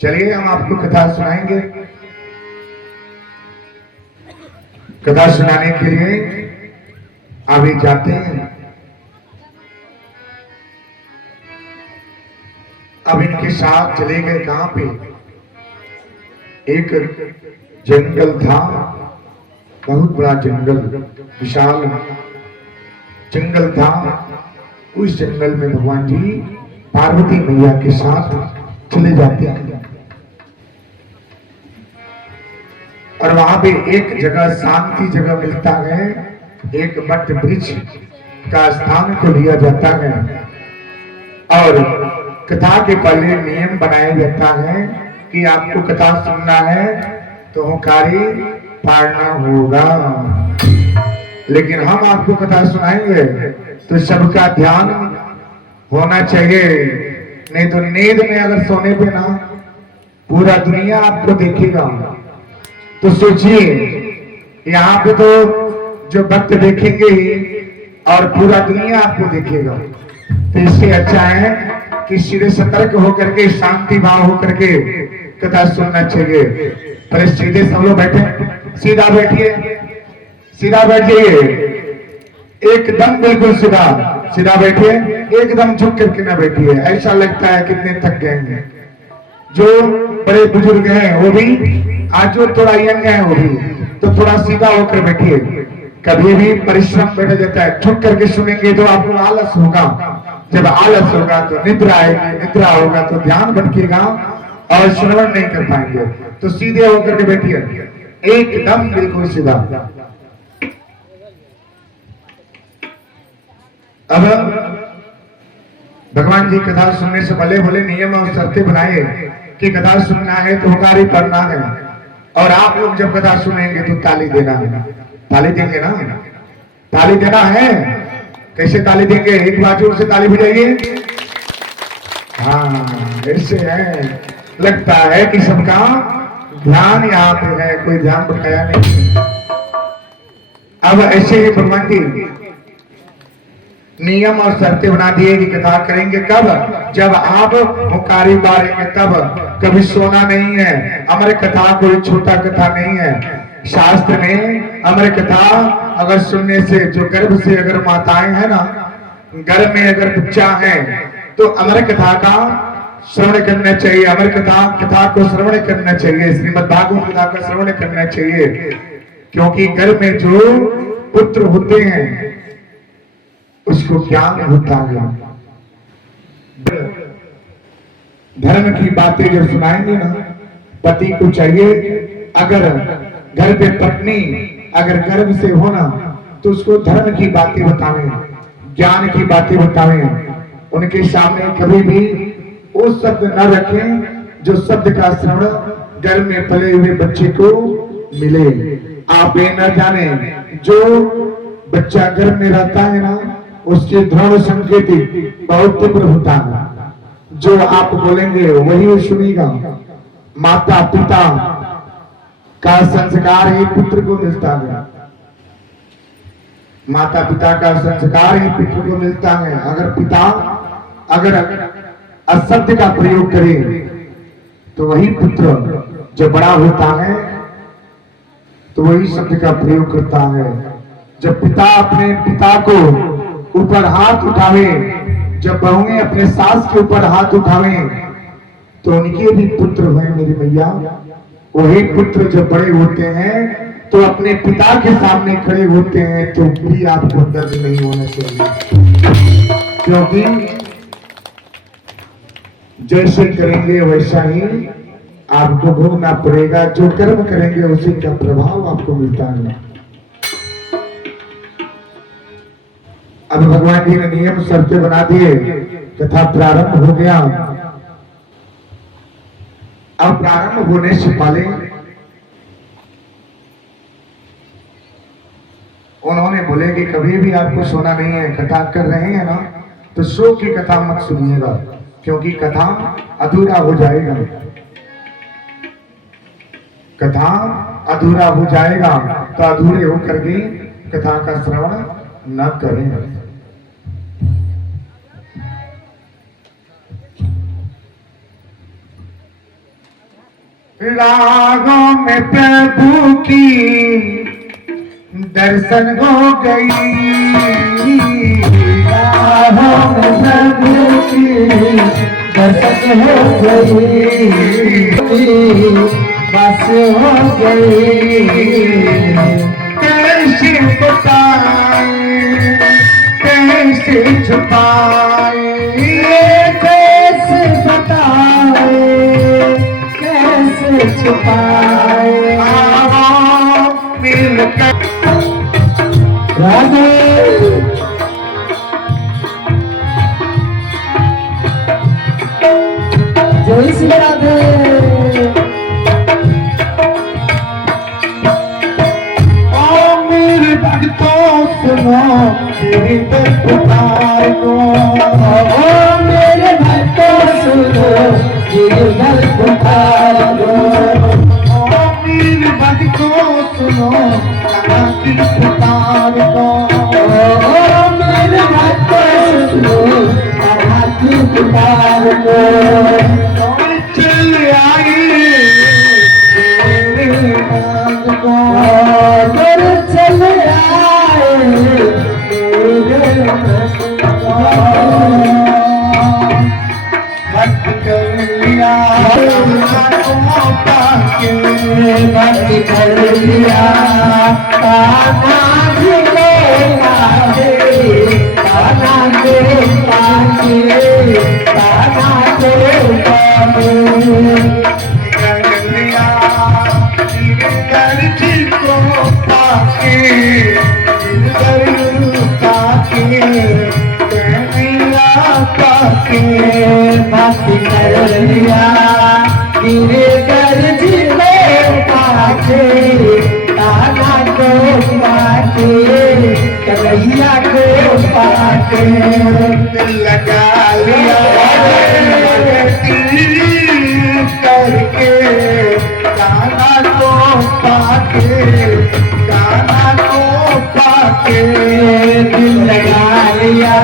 चलिए हम आपको कथा सुनाएंगे। कथा सुनाने के लिए अभी जाते हैं। अब इनके साथ चले गए कहां पे? एक जंगल था, बहुत बड़ा जंगल, विशाल जंगल था। उस जंगल में भगवान जी पार्वती मैया के साथ चले जाते हैं और वहां पे एक जगह शांति जगह मिलता है, एक वट वृक्ष का स्थान को लिया जाता है और कथा के पहले नियम बनाया जाता है कि आपको कथा सुनना है तो हुंकारी पाड़ना होगा। लेकिन हम आपको कथा सुनाएंगे तो सबका ध्यान होना चाहिए, नहीं तो नींद में अगर सोने पे ना पूरा दुनिया आपको देखेगा। तो सोचिए, यहाँ पे तो जो भक्त देखेंगे ही और पूरा दुनिया आपको देखेगा। तो इससे अच्छा है कि सीधे सतर्क होकर के शांति भाव होकर के कथा सुनना चाहिए। पर सीधे सब लोग बैठे, सीधा बैठिए, सीधा बैठिए, एकदम बिल्कुल सीधा सीधा बैठिए, एकदम झुक करके ना बैठिए। ऐसा लगता है कितने थक गए हैं। जो बड़े बुजुर्ग हैं वो भी, आज जो थोड़ा यंग है वो भी, तो थोड़ा सीधा होकर बैठिए। कभी भी परिश्रम बैठा जाता है, झुक करके सुनेंगे तो आपको आलस होगा, जब आलस होगा तो निद्रा आएगी, निद्रा होगा तो ध्यान भटकेगा और श्रवण नहीं कर पाएंगे। तो सीधे होकर के बैठिए, एकदम बिल्कुल सीधा। अब भगवान जी कथा सुनने से पहले बोले नियम और शर्तें बनाए कि कथा सुनना है तो हुंकारी पढ़ना है और आप लोग जब कथा सुनेंगे तो ताली देना है। ताली देंगे ना? ताली देना है। कैसे ताली देंगे? एक बार जोर से ताली बजाइए। हाँ, ऐसे है। लगता है कि सबका ध्यान यहाँ पे है, कोई ध्यान भटकाया नहीं। अब ऐसे ही भगवान जी नियम और शर्तें बना दिए कि कथा करेंगे कब? जब आप हुंकारी बारेंगे तब। कभी सोना नहीं है। अमर कथा कोई छोटा कथा नहीं है। शास्त्र में अमर कथा अगर सुनने से, जो गर्भ से अगर माताएं हैं ना, गर्भ में अगर बच्चा है तो अमर कथा का श्रवण करना चाहिए। अमर कथा को श्रवण करना चाहिए। श्रीमद् भागवत कथा का श्रवण करना चाहिए, क्योंकि गर्भ में जो पुत्र होते हैं उसको ज्ञान होता है। धर्म की बातें जब सुनाएंगे ना, पति को चाहिए अगर घर पे पत्नी अगर गर्भ से होना तो उसको धर्म की बातें बतावें, ज्ञान की बातें बतावें। उनके सामने कभी भी वो शब्द न रखें जो शब्द का श्रवण गर्भ में पले हुए बच्चे को मिले। आप ये न जाने जो बच्चा गर्भ में रहता है ना, उसके ध्रुव संकेती बहुत तीव्र होता है। जो आप बोलेंगे वही वो सुनेगा। माता पिता का संस्कार ही पुत्र को मिलता है। माता पिता का संस्कार ही पुत्र को मिलता है। अगर पिता अगर अशब्द का प्रयोग करे तो वही पुत्र जब बड़ा होता है तो वही शब्द का प्रयोग करता है। जब पिता अपने पिता को ऊपर हाथ उठावे, जब बहुएं अपने सास के ऊपर हाथ उठावे तो उनके भी पुत्र हैं मेरी मैया। वही पुत्र जब बड़े होते हैं तो अपने पिता के सामने खड़े होते हैं तो भी आपको दर्द नहीं होना चाहिए, क्योंकि जैसे करेंगे वैसा ही आपको भोगना पड़ेगा। जो कर्म करेंगे उसी का प्रभाव आपको मिलता है। अब भगवान जी ने नियम शर्तें बना दिए, कथा प्रारंभ हो गया। अब प्रारंभ होने से पहले उन्होंने बोले कि कभी भी आपको सोना नहीं है। कथा कर रहे हैं ना तो सो की कथा मत सुनिएगा, क्योंकि कथा अधूरा हो जाएगा। कथा अधूरा हो जाएगा तो अधूरे होकर के कथा का श्रवण न करें। राहों में प्रभु की दर्शन हो गई, राहों में प्रभु की दर्शन हो गई, बस हो गई। कैसे बताए कैसे छुपाए, कैसे बताए कैसे छुपाए। मिलकर राधे जय श्री राधे। मेरे भक्तों सुनो मेरी पुकार को, मेरे भक्तों सुनो मेरी पुकार को, मेरे भक्तों सुनो राधा की पुकार को, मेरे भक्तों सुनो राधा की पुकार को। चल आई मेरे नाम को, चल आए मेरे भक्त कर लिया भक्त कर लिया। कान्हा झूले आगे, कान्हा के पाके, कान्हा के पाके। कर लिया गिरधर जी को पाके, गिरधर पाके कन्हैया पाके, भक्ति कर लिया गिरधर जी को पाके, कान्हा को पाके, कन्हैया को पाके। दिल लगा लिया करके कान्हा को पाके, कान्हा को पाके। दिल लगा लिया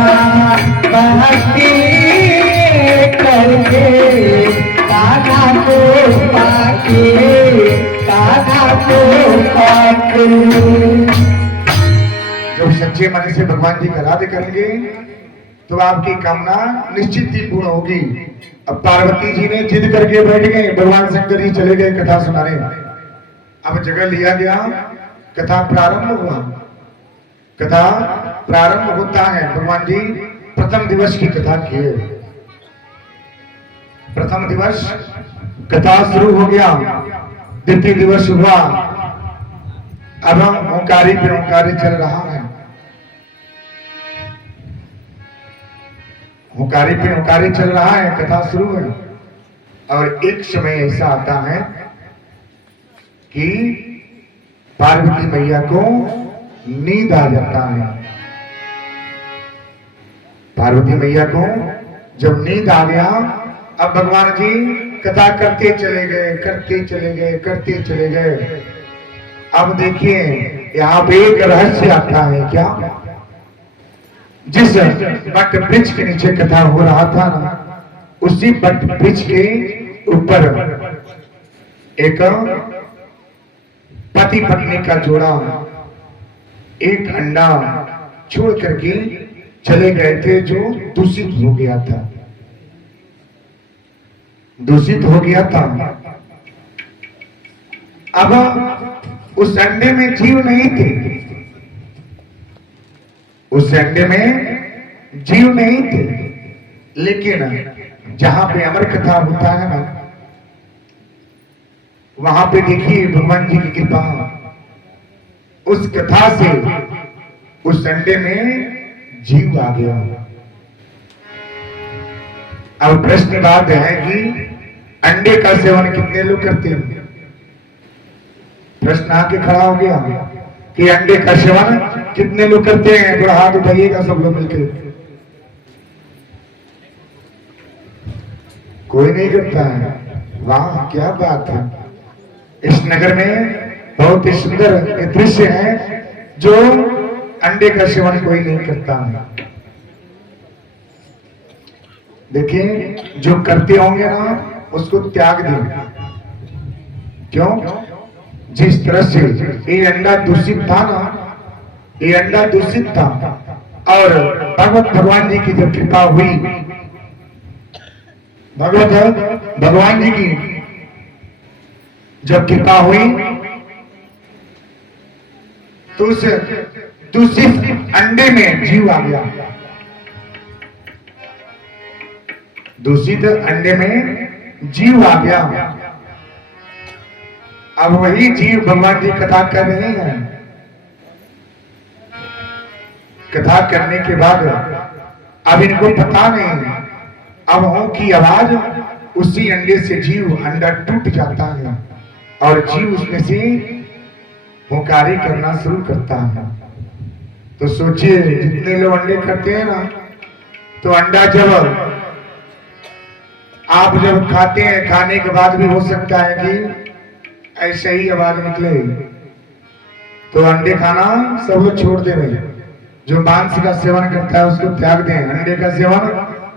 भक्ति करके, कान्हा को पाके, कान्हा को पाके। जब सच्चे मन से भगवान जी का आराध्य करेंगे तो आपकी कामना निश्चित ही पूर्ण होगी। अब पार्वती जी ने जिद करके बैठ गए, भगवान शंकर जी चले गए कथा सुनाने। अब जगह लिया गया, कथा प्रारंभ हुआ। कथा प्रारंभ होता है, भगवान जी प्रथम दिवस की कथा किए। प्रथम दिवस कथा शुरू हो गया, द्वितीय दिवस हुआ। अब हम ओंकारी पे ओंकारी चल रहा है, ओंकारी पे ओंकारी चल रहा है, कथा शुरू है। और एक समय ऐसा आता है कि पार्वती मैया को नींद आ जाता है। पार्वती मैया को जब नींद आ गया, अब भगवान जी कथा करते चले गए, करते चले गए, करते चले गए। अब देखिए यहाँ पे एक रहस्य आता है। क्या? जिस बट वृक्ष के नीचे कथा हो रहा था ना, उसी बट वृक्ष के ऊपर एक पति पत्नी का जोड़ा एक अंडा छोड़ करके चले गए थे, जो दूषित हो गया था, दूषित हो गया था। अब उस अंडे में जीव नहीं थे, उस अंडे में जीव नहीं थे, लेकिन जहां पे अमर कथा होता है ना, वहां पे देखिए भगवान जी की कृपा, उस कथा से उस अंडे में जीव आ गया। अब प्रश्न बात है कि अंडे का सेवन कितने लोग करते हैं? प्रश्न आके खड़ा हो गया कि अंडे का सेवन कितने लोग करते हैं? थोड़ा हाथ उठाइएगा सब लोग मिलकर। कोई नहीं करता है। वाह क्या बात है। इस नगर में बहुत ही सुंदर दृश्य है, जो अंडे का सेवन कोई नहीं करता है। देखिए जो करते होंगे ना, उसको त्याग दें। क्यों? जिस तरह से ये अंडा दूषित था ना, ये अंडा दूषित था, और भगवान जी की जब कृपा हुई, भगवान जी की जब कृपा हुई, तो उस दूषित अंडे में जीव आ गया। दूषित अंडे में जीव आ गया। अब वही जीव भगवान जी कथा कर रहे हैं। कथा करने के बाद अब इनको पता नहीं, अब ओं की आवाज, उसी अंडे से जीव, अंडा टूट जाता है और जीव उसमें से हुंकारी करना शुरू करता है। तो सोचिए, जितने लोग अंडे करते हैं ना, तो अंडा जब आप जब खाते हैं, खाने के बाद भी हो सकता है कि ऐसे ही आवाज निकले, तो अंडे खाना सब लोग छोड़ दे रहे। जो मांस का सेवन करता है उसको त्याग दें, अंडे का सेवन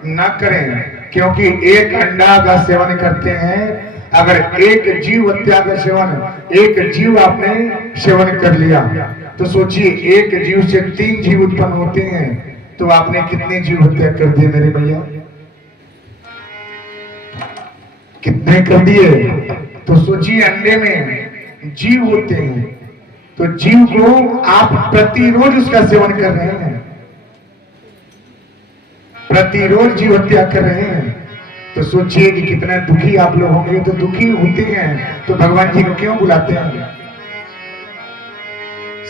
न करें, क्योंकि एक अंडा का सेवन करते हैं, अगर एक जीव हत्या का सेवन, एक जीव आपने सेवन कर लिया, तो सोचिए एक जीव से 3 जीव उत्पन्न होते हैं, तो आपने कितने जीव हत्या कर दिए मेरे भैया? कितने कर दिए? तो सोचिए, अंडे में जीव होते हैं, तो जीव को आप प्रतिरोज उसका सेवन कर रहे हैं, प्रतिरोज जीव हत्या कर रहे हैं। तो सोचिए कि कितना दुखी आप लोग होंगे। तो दुखी होते हैं तो भगवान जी को क्यों बुलाते हैं?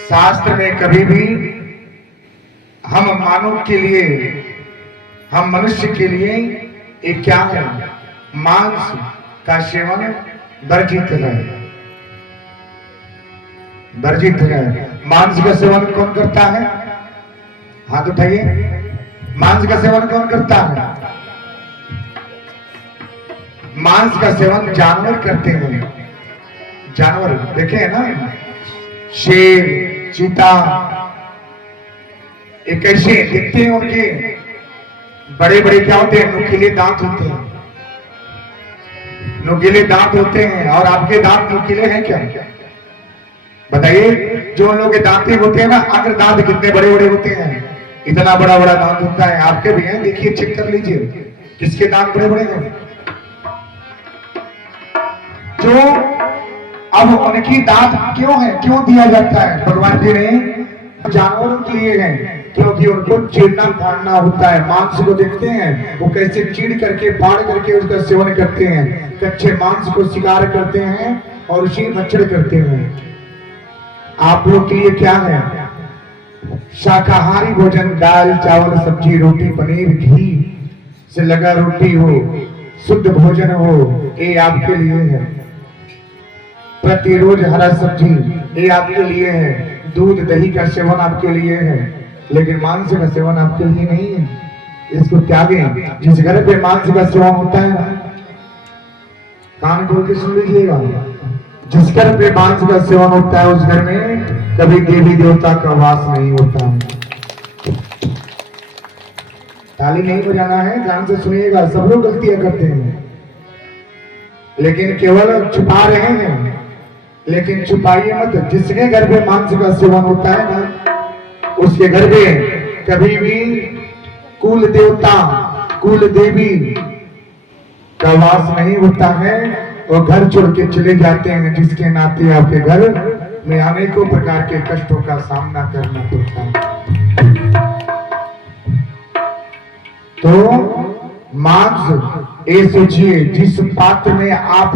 शास्त्र में कभी भी हम मानव के लिए, हम मनुष्य के लिए एक क्या है, मांस का सेवन वर्जित है, वर्जित है। मांस का सेवन कौन करता है? हाथ उठाइए। मांस का सेवन कौन करता है? मांस का सेवन जानवर करते हैं। जानवर देखे हैं ना, शेर, चीता, ये कैसे दिखते हैं? उनके बड़े बड़े क्या होते हैं? नुकीले दांत होते हैं, नुकीले दांत होते हैं। और आपके दांत नुकीले हैं क्या? बताइए। जो उन लोगों के दांत होते हैं ना, अग्र दांत कितने बड़े बड़े होते हैं, इतना बड़ा बड़ा दांत होता है। आपके भी हैं, देखिए, चेक कर लीजिए किसके दांत बड़े बड़े हैं। जो अब उनकी दांत क्यों है, क्यों दिया जाता है? भगवान जी ने जानवरों के लिए है, क्योंकि उनको चीरना फाड़ना होता है। मांस को देखते हैं वो कैसे चीर करके फाड़ करके उसका सेवन करते हैं, कच्चे मांस को शिकार करते हैं और उसी भक्षण करते हैं। आप लोग के लिए क्या है? शाकाहारी भोजन, दाल चावल सब्जी रोटी पनीर घी से लगा रोटी हो, शुद्ध भोजन हो, ये आपके लिए है। प्रतिरोज हरा सब्जी, ये आपके लिए है। दूध दही का सेवन आपके लिए है, लेकिन मांस का सेवन आपके लिए नहीं है। इसको त्यागें। जिस घर पे मांस का सेवन होता है ना, कान खोल के सुन लीजिएगा, जिस घर पे मांस का सेवन होता है उस घर में कभी देवी देवता का वास नहीं होता है। ताली नहीं बजाना है, ध्यान से सुनिएगा। सब लोग गलतियां करते हैं, लेकिन केवल छुपा रहे हैं। लेकिन छुपाइए मत। जिसके घर पे मांस का सेवन होता है ना, उसके घर पे कभी भी कुल देवता, कुल देवी का वास नहीं होता है। वो घर छोड़ के चले जाते हैं, जिसके नाते आपके घर में अनेकों प्रकार के कष्टों का सामना करना पड़ता है। तो मांस, ये सोचिए, जिस पात्र में आप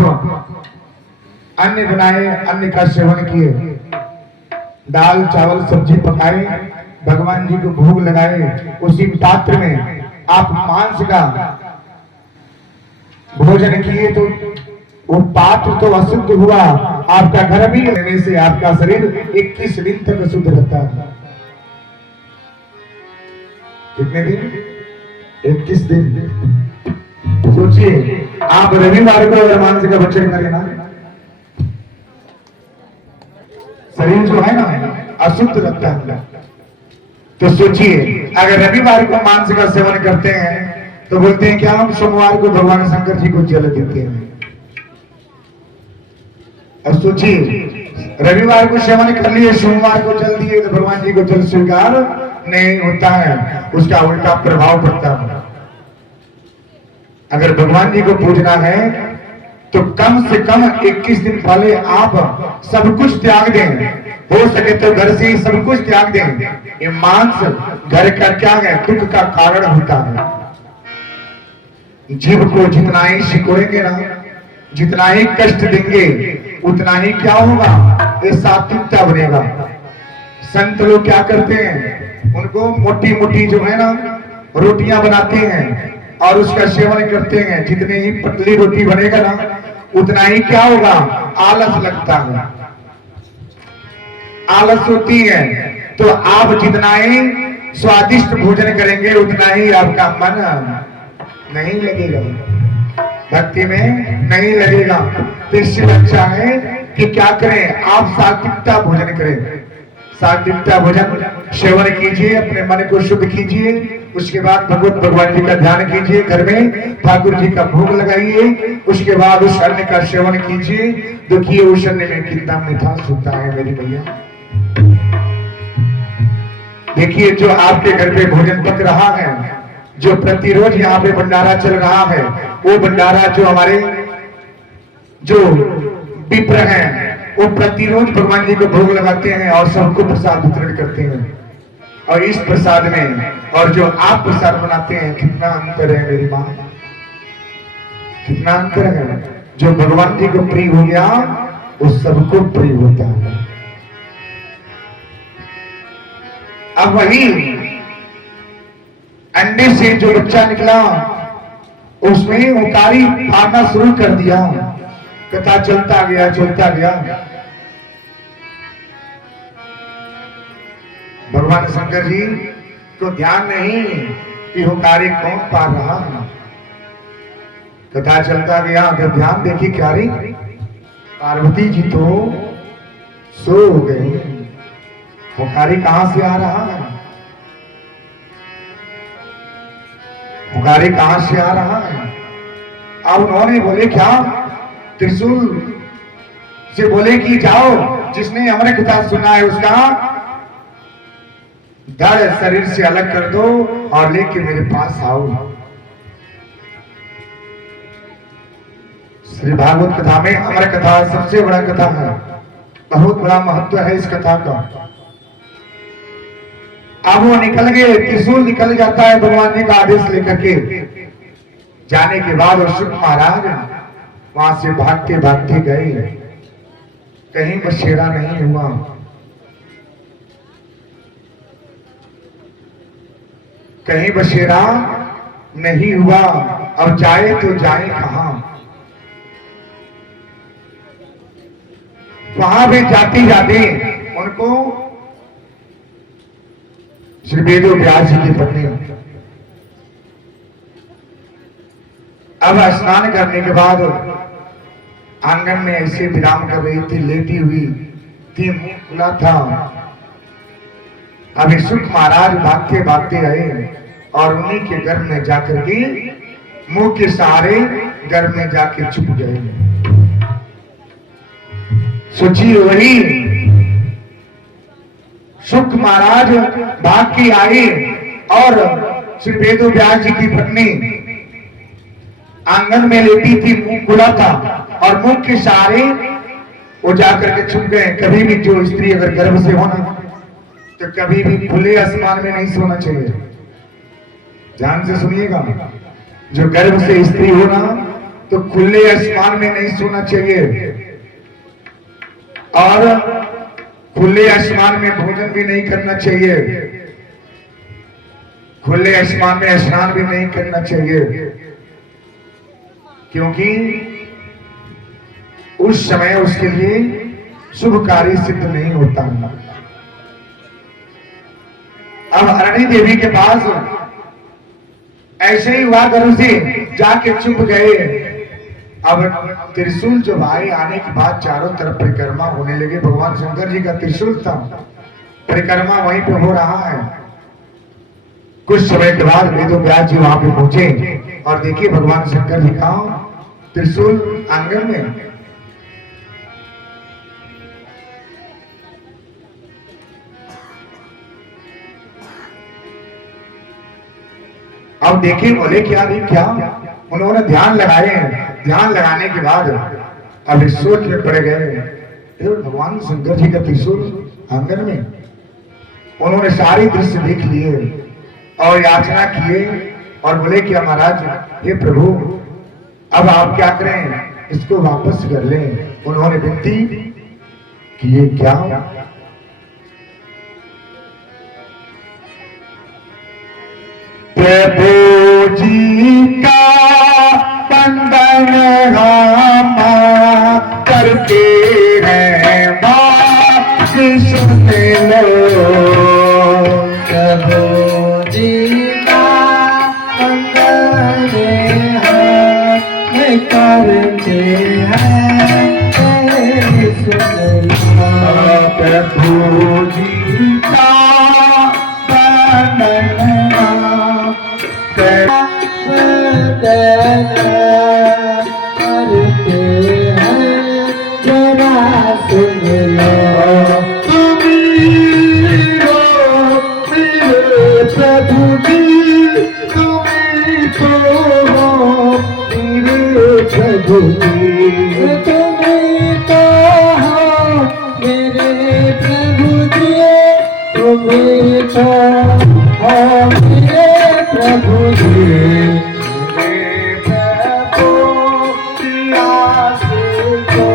अन्न बनाए, अन्न का सेवन किए, दाल चावल सब्जी पकाए, भगवान जी को भोग लगाए, उसी पात्र में आप मांस का भोजन किए, तो वो पात्र तो अशुद्ध हुआ। आपका घर भी लेने से आपका शरीर 21 दिन तक अशुद्ध रहता है। कितने दिन? 21 दिन। सोचिए, आप रविवार को अगर मांस का भक्षण करें ना, शरीर जो है ना अशुद्ध रहता है। तो सोचिए, अगर रविवार को मांस का सेवन करते हैं तो बोलते हैं क्या हम सोमवार को भगवान शंकर जी को जल देते हैं। अब सोचिए, रविवार को सेवन कर लिए, सोमवार को जल दिए, तो भगवान जी को जल स्वीकार नहीं होता है, उसका उल्टा प्रभाव पड़ता है। अगर भगवान जी को पूजना है तो कम से कम 21 दिन पहले आप सब कुछ त्याग दें, हो सके तो घर से ही सब कुछ त्याग दें। ये मांस घर का क्या है, दुख का कारण होता है। जीव को जितना ही सिकोड़ेंगे ना, जितना ही कष्ट देंगे, उतना ही क्या होगा, ये सात्विकता बनेगा। संत लोग क्या करते हैं, उनको मोटी मोटी जो है ना रोटियां बनाते हैं और उसका सेवन करते हैं। जितनी ही पतली रोटी बनेगा ना, उतना ही क्या होगा, आलस लगता है, आलस होती है। तो आप जितना ही स्वादिष्ट भोजन करेंगे, उतना ही आपका मन नहीं लगेगा, भक्ति में नहीं लगेगा। तो इससे अच्छा है कि क्या करें, आप सात्विकता भोजन करें, सात्विकता भोजन सेवन कीजिए, अपने मन को शुद्ध कीजिए। उसके बाद भगवान जी का ध्यान कीजिए, घर में ठाकुर जी का भोग लगाइए। उसके बाद उस अन्न का सेवन कीजिए। देखिए उस अन्न में कितना मिठास होता है मेरी भैया। देखिए जो आपके घर पे भोजन पक रहा है, जो प्रतिरोज यहाँ पे भंडारा चल रहा है, वो भंडारा जो हमारे जो विप्र हैं, वो प्रतिरोज भगवान जी को भोग लगाते हैं और सबको प्रसाद वितरण करते हैं। और इस प्रसाद में और जो आप प्रसाद बनाते हैं, कितना अंतर है मेरी माँ, कितना अंतर है। जो भगवान जी को प्रिय हो गया, वो सबको प्रिय होता है। अब वही अंडे से जो बच्चा निकला, उसमें ओकारी फाड़ना शुरू कर दिया। कथा चलता गया, चलता गया। भगवान शंकर जी को ध्यान नहीं कि हुकारी कौन पार रहा है। कथा चलता गया, अगर ध्यान देखिए क्या रे, पार्वती जी तो सो गई, हुकारी कहां से आ रहा है, हुकारी कहां से आ रहा है। अब उन्होंने बोले क्या, त्रिशूल से बोले कि जाओ, जिसने हमारे कथा सुना है उसका धड़ शरीर से अलग कर दो और लेके मेरे पास आओ। श्री भागवत कथा में अमर कथा सबसे बड़ा कथा है, बहुत बड़ा महत्व है इस कथा का। अब वो निकल गए, त्रिशूल निकल जाता है भगवान जी का आदेश लेकर के। जाने के बाद शुक महाराज वहां से भागते भागते गए, कहीं बसेरा नहीं हुआ। कहीं बसेरा नहीं हुआ। अब जाए तो जाए कहां। वहां भी जाते जाते उनको श्री वेदो व्यास जी की पत्नी अब स्नान करने के बाद आंगन में ऐसे विराम कर रही थी, लेटी हुई थी, मुंह खुला था। अभी सुख महाराज भागते भागते आए और उन्हीं के घर में जाकर के मुंह के सहारे घर में जाके छुप गए। सोचिए, वही सुख महाराज भाग के आए और श्री वेदो व्यास जी की पत्नी आंगन में लेटी थी, मुंह खुला था और मुंह के सहारे वो जाकर के छुप गए। कभी भी जो स्त्री अगर गर्भ से होना तो कभी भी खुले आसमान में नहीं सोना चाहिए। ध्यान से सुनिएगा, जो गर्भ से स्त्री होना तो खुले आसमान में नहीं सोना चाहिए और खुले आसमान में भोजन भी नहीं करना चाहिए, खुले आसमान में स्नान भी नहीं करना चाहिए, क्योंकि उस समय उसके लिए शुभ कार्य सिद्ध नहीं होता। अब हरणी देवी के पास ऐसे ही हुआ, घर से जाके छुप गए। अब त्रिशूल जो भाई आने के बाद चारों तरफ परिक्रमा होने लगे। भगवान शंकर जी का त्रिशूल था, परिक्रमा वहीं पे हो रहा है। कुछ समय के बाद वेदो व्यास जी वहां पे पहुंचे और देखिए भगवान शंकर जी का त्रिशूल आंगन में। अब देखे बोले क्या रे क्या, उन्होंने ध्यान लगाए। ध्यान लगाने के बाद अब इस सोच में पड़ गए, भगवान शंकर जी का त्रिशूल आंगन में। उन्होंने सारे दृश्य देख लिए और याचना किए और बोले कि महाराज हे प्रभु अब आप क्या करें, इसको वापस कर लें। उन्होंने विनती कि ये क्या, प्रभु जी का बंधन हम करते हैं, बात सुन लो। प्रभु जी का बंधन हम करते हैं, सुन लो। प्रभु जी का बंधन हम करते हैं, जरा सुन लो। प्रभु जी तुम्हें तो हो, प्रभु जी तुम्हें तो हो मेरे प्रभु जी, तुम्हें तो हो मेरे प्रभु जी। मेरे प्रभु की आस को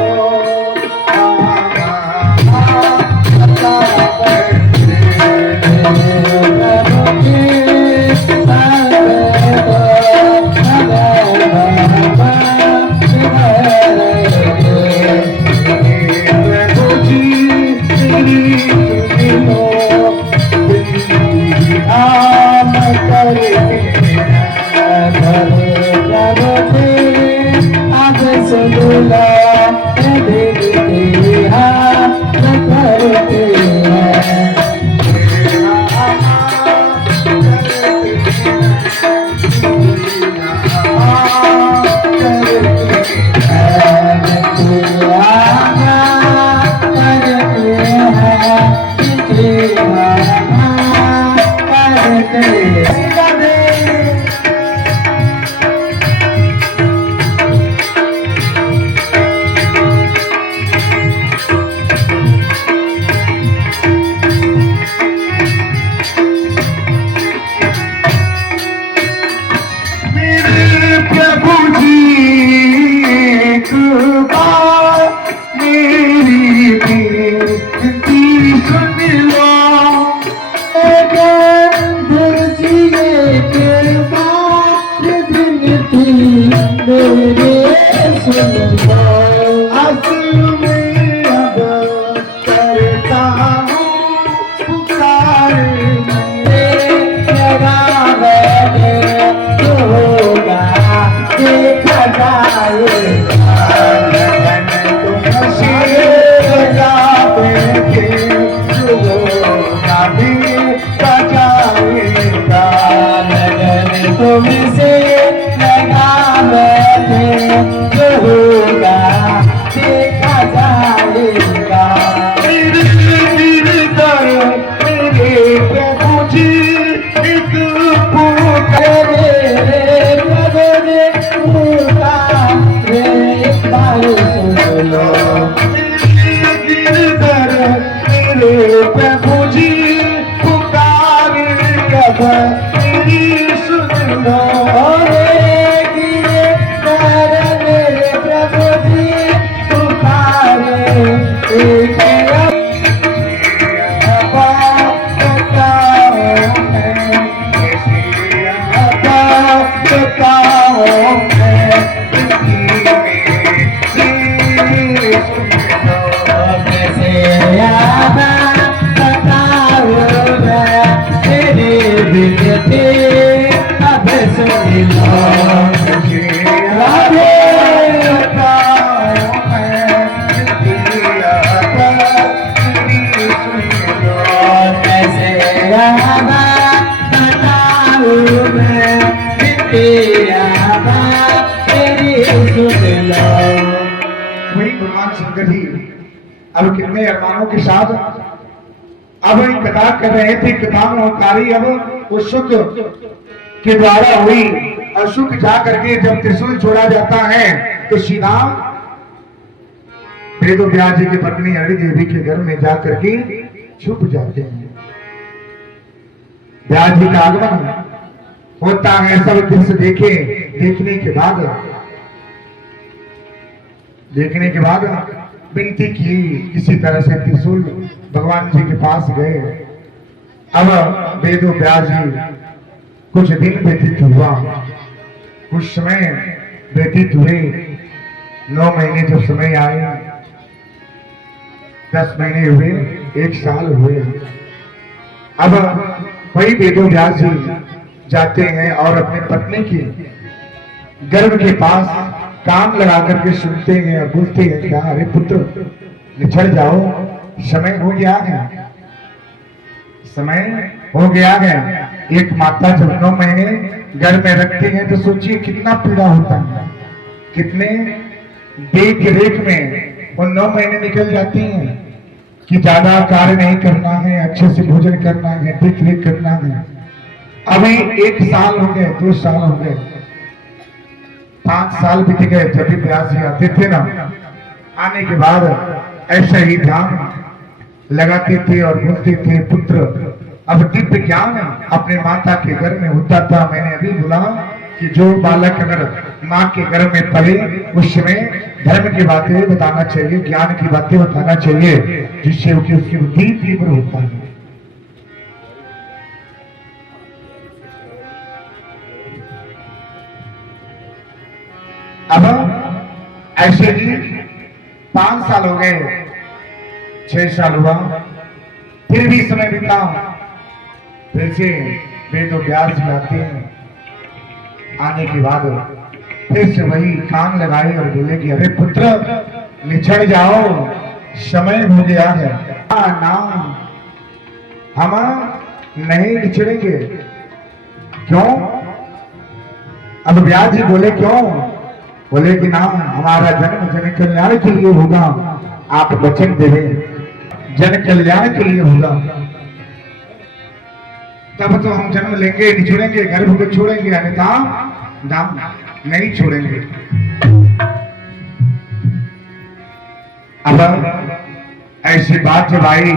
अब कितने अरमानों के साथ अब कथा कर रहे थे, कथा में होकारी अब वो शुद्ध के द्वारा हुई अशुक जा करके जब त्रिशूल छोड़ा जाता है तो श्री राम वेद व्यास जी की पत्नी हरि देवी के घर में जाकर के छुप जाते हैं। व्यास जी का आगमन होता है, सब दृश्य देखने के बाद विनती की, किसी तरह से त्रिशूल भगवान जी के पास गए। अब वेद व्यास जी कुछ दिन व्यतीत हुआ, कुछ समय व्यतीत हुए, 9 महीने जब समय आए, 10 महीने हुए, 1 साल हुए। अब वही वेद व्यास जी जाते हैं और अपने पत्नी की गर्भ के पास कान लगा करके सुनते हैं और बोलते हैं, क्या अरे पुत्र निछड़ जाओ, समय हो गया है, समय हो गया है। एक माता जब 9 महीने गर्भ में रखती है तो सोचिए कितना पीड़ा होता है, कितने देख रेख में वो 9 महीने निकल जाती हैं कि ज्यादा कार्य नहीं करना है, अच्छे से भोजन करना है, देख रेख करना है। अभी 1 साल हो गए, 2 साल हो गए, 5 साल बीत गए। जब भी व्यास जी आते थे ना, आने के बाद ऐसे ही ध्यान लगाते थे और बोलते थे, पुत्र अब दिव्य ज्ञान अपने माता के घर में होता था। मैंने अभी बोला कि जो बालक अगर माँ के घर में पढ़े उस समय धर्म की बातें बताना चाहिए, ज्ञान की बातें बताना चाहिए, जिससे उसकी बुद्धि तीव्र होता है। अब ऐसे ही 5 साल हो गए, 6 साल हुआ, फिर भी समय बीता। फिर से वेद व्यास जी आते हैं, आने के बाद फिर से वही कान लगाए और बोले कि अरे पुत्र निछड़ जाओ, समय हो गया है। ना हम नहीं निछड़ेंगे। क्यों? अब व्यास जी बोले क्यों? बोले कि ना, हमारा जन्म जन कल्याण के लिए होगा, आप वचन देवें, जन कल्याण के लिए होगा, तब तो हम जन्म लेंगे, निछोड़ेंगे, गर्भ को छोड़ेंगे, अन्यथा दाम नहीं छोड़ेंगे। अब ऐसी बात जब आई,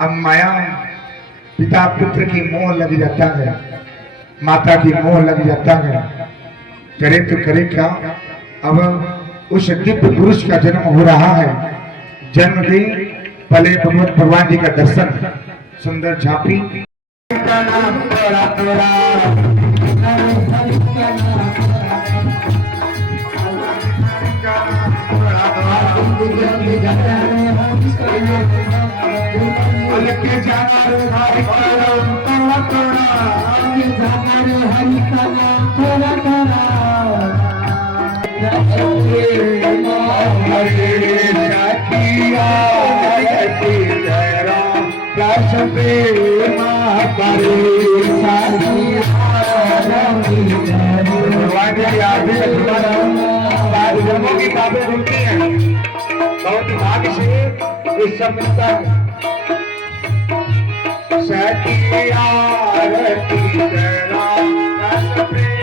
अब माया पिता पुत्र की मोह लग जाता है, माता की मोह लग जाता है, करे तो करे क्या। अब उस दिव्य पुरुष का जन्म हो रहा है, जन्म भी पहले भगवान जी का दर्शन, सुंदर झांपी धर्मों की बातें सुनती हैं, बहुत भाग्य से ये सब मिलता है। सखी आरती तेरा रस प्रेम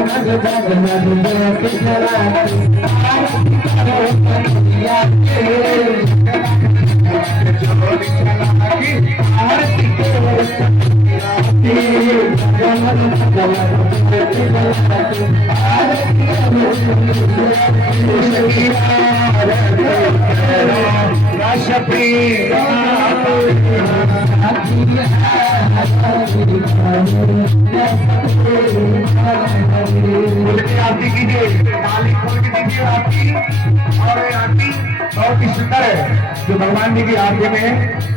जगमग आरती कीजिए, ताली खोल के दीजिए आरती। और ये आरती बहुत ही सुंदर है। जो भगवान जी की आरती में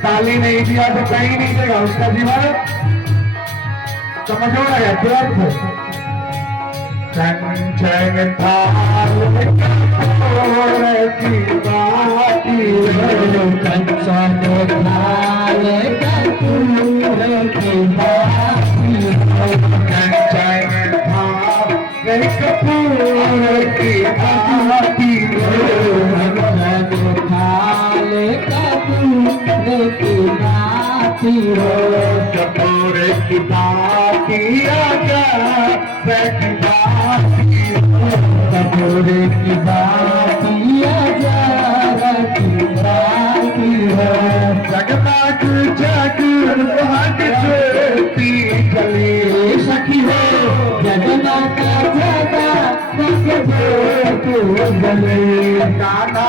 ताली नहीं दिया तो कहीं नहीं देगा, उसका जीवन समझो ना यार, तुरंत कंचन थाल में कपूर की बाती हो, कंचन थाल कपूर की बाती हो, कंचन थाल में कपूर की बाती हो, कंचन थाल कपूर की बाती हो, कपूर की बाती आजा बैठ बाती हो, कपूर की बाती आजा की बाती हो, जगमग जगमग ज्योति जले सखी हो जगन्नाथ जगा मग ज्योति जले नाना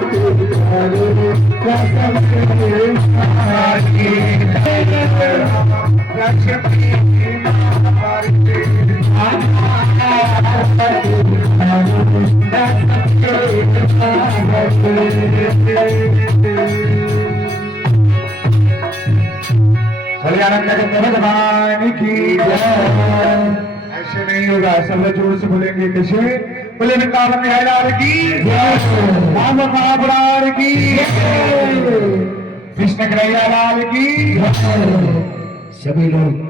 Thank you. हरियाणा का भगवान की जय। ऐसे नहीं होगा, सब लोग जोर से बोलेंगे। कैसे बोले? वृंदावन बिहारी लाल की जय, राम महापुराण की जय, कृष्ण कन्हैया लाल की जय। सभी लोग